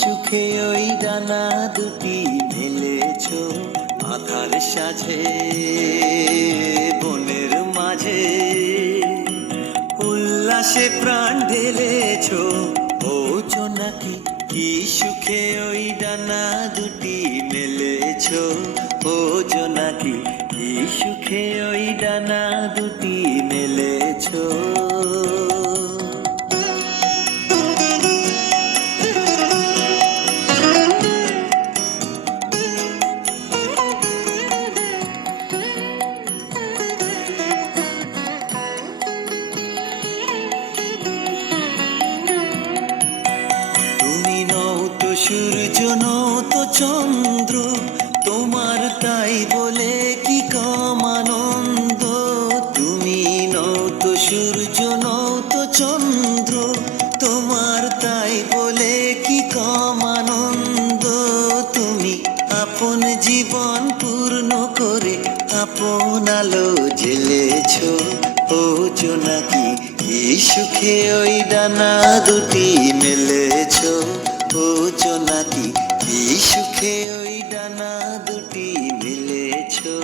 সুখে ওই ডানা দুটি মেলেছো আধার সাজে বনের মাঝে, উল্লাসে প্রাণ ঢেলেছো ও জোনাকি। কি সুখে ওই ডানা দুটি মেলেছো ও জোনাকি, কি সুখে ওই ডানা দুটি মেলেছো। সূর্য নও তো চন্দ্র, তোমার তাই বলে কি কম আনন্দ। তুমি নও তো সূর্য নও তো চন্দ্র, তোমার তাই বলে কি কম আনন্দ। তুমি আপন জীবন পূর্ণ করে আপন আলো জ্বেলেছো ও জোনাকি। কি সুখে ওই ডানা দুটি মেলেছো ও জোনাকি, কি সুখে ওই ডানা দুটি মেলেছো।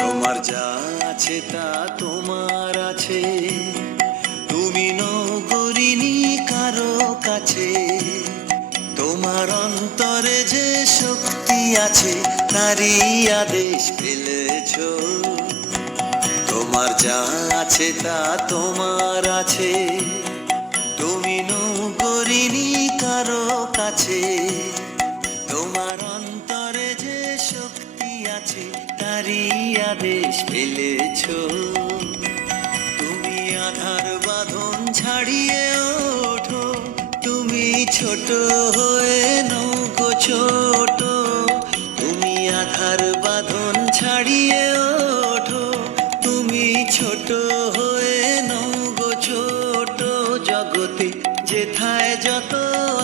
তোমার যা আছে তা তোমার আছে, তুমি নও গরিনি কারো কাছে। তোমার অন্তরে যে শক্তি আছে তারই আদেশ ফেলেছো। তোমার যা আছে তা তোমার আছে, তুমি নও গরিনি কারো কাছে। তোমার অন্তরে যে শক্তি আছে তারই আদেশ ফেলেছো। তুমি আধার বাঁধন ছাড়িয়ে ওঠো, তুমি ছোট হয়ে নৌকো ছোট। তুমি আধার বাঁধন ছাড়িয়ে ওঠো, তুমি ছোট হয়ে নৌকো ছোট। জগতে যেথায় যত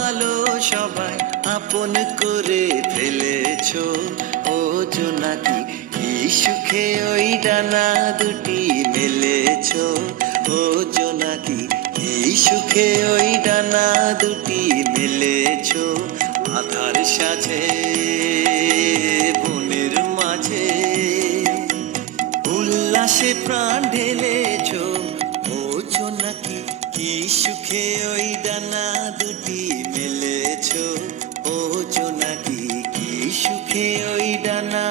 আলো সবাই আপন করে ফেলেছো ও জোনাকি। কি সুখে ওই ডানা দুটি মেলেছো ও জোনাকি, কি সুখে ওই ডানা দুটি মেলেছো আধার সাজে বনের মাঝে। উল্লাসে প্রাণ ঢেলেছো ও জোনাকি, কি সুখে ওই ডানা দুটি মেলেছো ও জোনাকি। কি সুখে ওই ডানা